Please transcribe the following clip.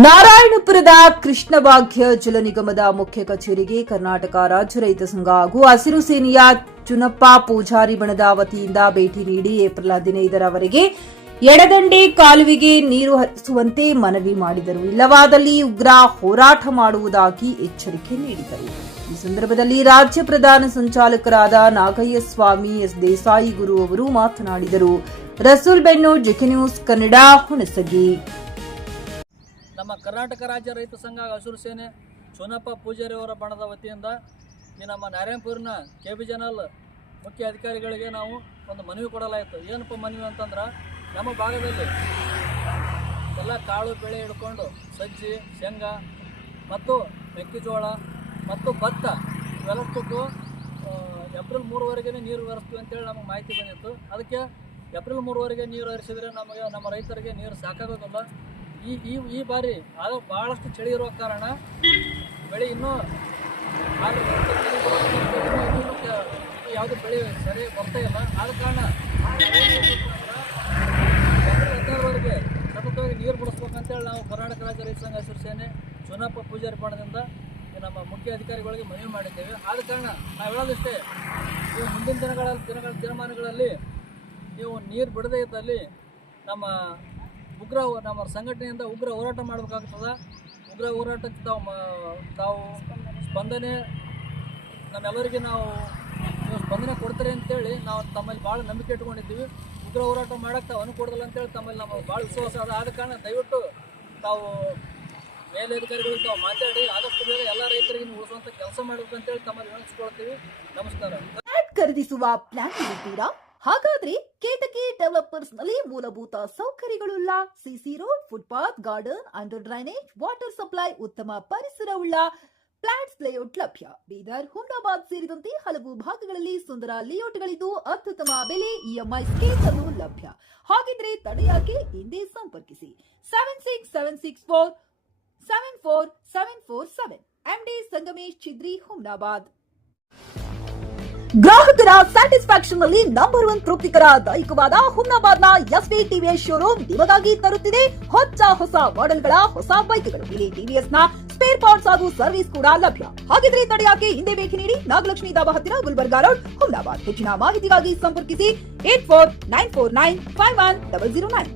ನಾರಾಯಣಪುರದ ಕೃಷ್ಣ ಭಾಗ್ಯ ಜಲ ನಿಗಮದ ಮುಖ್ಯ ಕಚೇರಿಗೆ ಕರ್ನಾಟಕ ರಾಜ್ಯ ರೈತ ಸಂಘ ಹಾಗೂ ಹಸಿರು ಸೇನೆಯ ಚುನಪ್ಪ ಪೂಜಾರಿ ಬಣದ ವತಿಯಿಂದ ಭೇಟಿ ನೀಡಿ ಏಪ್ರಿಲ್ 15ರವರೆಗೆ ಎಡದಂಡೆ ಕಾಲುವೆಗೆ ನೀರು ಹರಿಸುವಂತೆ ಮನವಿ ಮಾಡಿದರು. ಇಲ್ಲವಾದಲ್ಲಿ ಉಗ್ರ ಹೋರಾಟ ಮಾಡುವುದಾಗಿ ಎಚ್ಚರಿಕೆ ನೀಡಿದರು. ಈ ಸಂದರ್ಭದಲ್ಲಿ ರಾಜ್ಯ ಪ್ರಧಾನ ಸಂಚಾಲಕರಾದ ನಾಗಯ್ಯ ಸ್ವಾಮಿ ಎಸ್ ದೇಸಾಯಿ ಗುರು ಅವರು ಮಾತನಾಡಿದರು. ರಸೂಲ್ ಬೆನ್ನೂರ್ ಜಿಕೆ ನ್ಯೂಸ್ ಕನ್ನಡ, ಹುಣಸಗಿ. ನಮ್ಮ ಕರ್ನಾಟಕ ರಾಜ್ಯ ರೈತ ಸಂಘ ಹಸಿರು ಸೇನೆ ಚುನಪ್ಪ ಪೂಜಾರಿ ಅವರ ಬಣದ ವತಿಯಿಂದ ಈ ನಮ್ಮ ನಾರಾಯಣಪುರಿನ ಕೆಬಿ ಜನರಲ್ ಮುಖ್ಯ ಅಧಿಕಾರಿಗಳಿಗೆ ನಾವು ಒಂದು ಮನವಿ ಕೊಡಲಾಯಿತು. ಏನಪ್ಪ ಮನವಿ ಅಂತಂದ್ರೆ, ನಮ್ಮ ಭಾಗದಲ್ಲಿ ಎಲ್ಲ ಕಾಳು ಬೆಳೆ ಹಿಡ್ಕೊಂಡು ಸಜ್ಜಿ, ಶೇಂಗಾ ಮತ್ತು ಮೆಕ್ಕೆಜೋಳ ಮತ್ತು ಭತ್ತ ಇವೆಲ್ಲಕ್ಕೂ ಏಪ್ರಿಲ್ 3ವರೆಗೆ ನೀರು ಹರಿಸ್ತೀವಿ ಅಂತೇಳಿ ನಮಗೆ ಮಾಹಿತಿ ಬಂದಿತ್ತು. ಅದಕ್ಕೆ ಏಪ್ರಿಲ್ 3ವರೆಗೆ ನೀರು ಹರಿಸಿದರೆ ನಮಗೆ ನಮ್ಮ ರೈತರಿಗೆ ನೀರು ಸಾಕಾಗೋದಿಲ್ಲ. ಈ ಬಾರಿ ಅದು ಭಾಳಷ್ಟು ಚಳಿ ಇರುವ ಕಾರಣ ಬೆಳೆ ಇನ್ನೂ ಯಾವುದು ಬೆಳೆ ಸರಿ ಬರ್ತಾ ಇಲ್ಲ. ಆದ ಕಾರಣ ಏಪ್ರಿಲ್ 15ರವರೆಗೆ ಸತತವಾಗಿ ನೀರು ಬಿಡಿಸ್ಬೇಕಂತೇಳಿ ನಾವು ಕರ್ನಾಟಕ ರಾಜ್ಯ ರೈತ ಸಂಘ ಹಸಿರು ಸೇನೆ ಚುನಪ್ಪ ಪೂಜಾರಿ ಬಣದಿಂದ ನಮ್ಮ ಮುಖ್ಯ ಅಧಿಕಾರಿಗಳಿಗೆ ಮನವಿ ಮಾಡಿದ್ದೇವೆ. ಆದ ಕಾರಣ ನಾವು ಹೇಳೋದಷ್ಟೇ, ನೀವು ಮುಂದಿನ ದಿನಮಾನಗಳಲ್ಲಿ ನೀವು ನೀರು ಬಿಡದೇ ಇದ್ದಲ್ಲಿ ನಮ್ಮ ಸಂಘಟನೆಯಿಂದ ಉಗ್ರ ಹೋರಾಟ ಮಾಡಬೇಕಾಗ್ತದೆ. ಉಗ್ರ ಹೋರಾಟಕ್ಕೆ ತಾವು ಸ್ಪಂದನೆ ನಮ್ಮೆಲ್ಲರಿಗೆ ನೀವು ಸ್ಪಂದನೆ ಕೊಡ್ತಾರೆ ಅಂತೇಳಿ ನಾವು ತಮ್ಮಲ್ಲಿ ಭಾಳ ನಂಬಿಕೆ ಇಟ್ಕೊಂಡಿದ್ದೀವಿ. ಉಗ್ರ ಹೋರಾಟ ಮಾಡೋಕ್ಕೆ ತಾವು ಅನುಕೊಡೋದಿಲ್ಲ ಅಂತೇಳಿ ತಮ್ಮಲ್ಲಿ ನಮಗೆ ಭಾಳ ವಿಶ್ವಾಸ ಅದ. ಆದ ಕಾರಣ ದಯವಿಟ್ಟು ತಾವು ಮೇಲಧಿಕಾರಿಗಳಿಗೆ ತಾವು ಮಾತಾಡಿ ಆದಷ್ಟು ಬೇಗ ಎಲ್ಲ ರೈತರಿಗೆ ಉಳಿಸುವಂಥ ಕೆಲಸ ಮಾಡಬೇಕು ಅಂತೇಳಿ ತಮ್ಮಲ್ಲಿ ವಿನಂತಿಸಿಕೊಳ್ತೀವಿ. ನಮಸ್ಕಾರ. ಖರೀದಿಸುವ ಪ್ಲಾನ್ ಇರುತ್ತೀರಾ? ಹಾಗಾದ್ರೆ ಕೇತಕಿ ಡೆವಲಪರ್ಸ್ ನಲ್ಲಿ ಮೂಲಭೂತ ಸೌಕರ್ಯಗಳುಳ್ಳ CC road, footpath, garden, under drainage, water supply, ಉತ್ತಮ ಪರಿಸರವುಳ್ಳ ಫ್ಲಾಟ್ಸ್ ಲೇಔಟ್ ಲಭ್ಯ. ಬೀದರ್, ಹುಮ್ನಾಬಾದ್ ಸೇರಿದಂತೆ ಹಲವು ಭಾಗಗಳಲ್ಲಿ ಸುಂದರ ಲೇಔಟ್ಗಳಿದ್ದು ಅತ್ಯುತ್ತಮ ಬೆಲೆ, ಇಎಂಐ ಸ್ಕೀಮ್ಸ್ ಅನ್ನು ಲಭ್ಯ. ಹಾಗಿದ್ರೆ ತಡೆಯಾಕೆ? ಹಿಂದೆ ಸಂಪರ್ಕಿಸಿ 7676474747 ಎಂಡಿ ಸಂಗಮೇಶ್ ಚಿದ್ರಿ, ಹುಮ್ನಾಬಾದ್. ಗ್ರಾಹಕರ ಸ್ಯಾಟಿಸ್ಫ್ಯಾಕ್ಷನ್ ನಲ್ಲಿ ನಂಬರ್ 1 ತೃಪ್ತಿಕರ ದೈಹಿಕವಾದ ಹುಮ್ನಾಬಾದ್ನ ಎಸ್ವಿ ಟಿವಿಎಸ್ ಶೋರೂಮ್ ನಿಮಗಾಗಿ ತರುತ್ತಿದೆ ಹೊಸ ಮಾಡೆಲ್ಗಳ ಹೊಸ ಬೈಕ್ಗಳು. ಇಲ್ಲಿ ಟಿವಿಎಸ್ ನ ಸ್ಪೇರ್ ಪಾರ್ಟ್ಸ್ ಹಾಗೂ ಸರ್ವಿಸ್ ಕೂಡ ಲಭ್ಯ. ಹಾಗಿದ್ರೆ ತಡೆಯಾಕೆ? ಹಿಂದೆ ಭೇಟಿ ನೀಡಿ. ನಾಗಲಕ್ಷ್ಮಿ ದಾಬಾ ಹತ್ತಿರ, ಗುಲ್ಬರ್ಗಾ ರೋಡ್, ಹುಮ್ನಾಬಾದ್. ಹೆಚ್ಚಿನ ಮಾಹಿತಿಗಾಗಿ ಸಂಪರ್ಕಿಸಿ 8494951009.